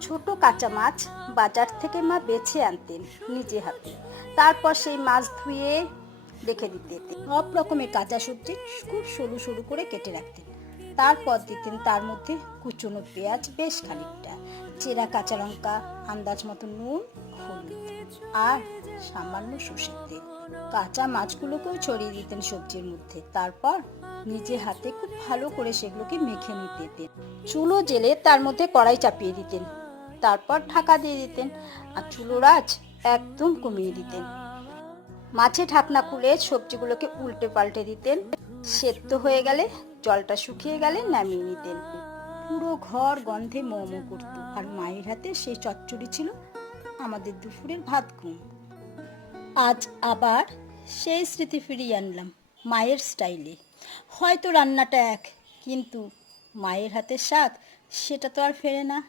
ছোট কাঁচা মাছ বাজার থেকে মা বেছে আনতেন নিজে হাতে। তারপর সেই মাছ ধুয়ে রেখে দিতেন। সব রকমের কাঁচা সবজি খুব সরু সরু করে কেটে রাখতেন। তারপর দিতেন তার মধ্যে কুচনো পেঁয়াজ বেশ খানিকটা, চেরা কাঁচা লঙ্কা, আন্দাজ মতো নুন, হলুদ আর সামান্য সর্ষের তেল। কাঁচা মাছগুলোকেও ছড়িয়ে দিতেন সবজির মধ্যে। তারপর নিজে হাতে খুব ভালো করে সেগুলোকে মেখে নিতেন। চুলো জেলে তার মধ্যে কড়াই চাপিয়ে দিতেন। তারপর ঢাকা দিয়ে দিতেন আর চুলোর আঁচ একদম কমিয়ে দিতেন। মাঝে ঢাকনা খুলে সবজিগুলোকে উল্টে পাল্টে দিতেন। সেদ্ধ হয়ে গেলে, জলটা শুকিয়ে গেলে নামিয়ে নিতেন। পুরো ঘর গন্ধে মো মো করতো। আর মায়ের হাতে সেই চচ্চড়ি ছিল আমাদের দুপুরের ভাত ঘুম। আজ আবার সেই স্মৃতি ফিরিয়ে আনলাম মায়ের স্টাইলে। হয়তো রান্নাটা এক, কিন্তু মায়ের হাতের স্বাদ সেটা তো আর ফেরে না।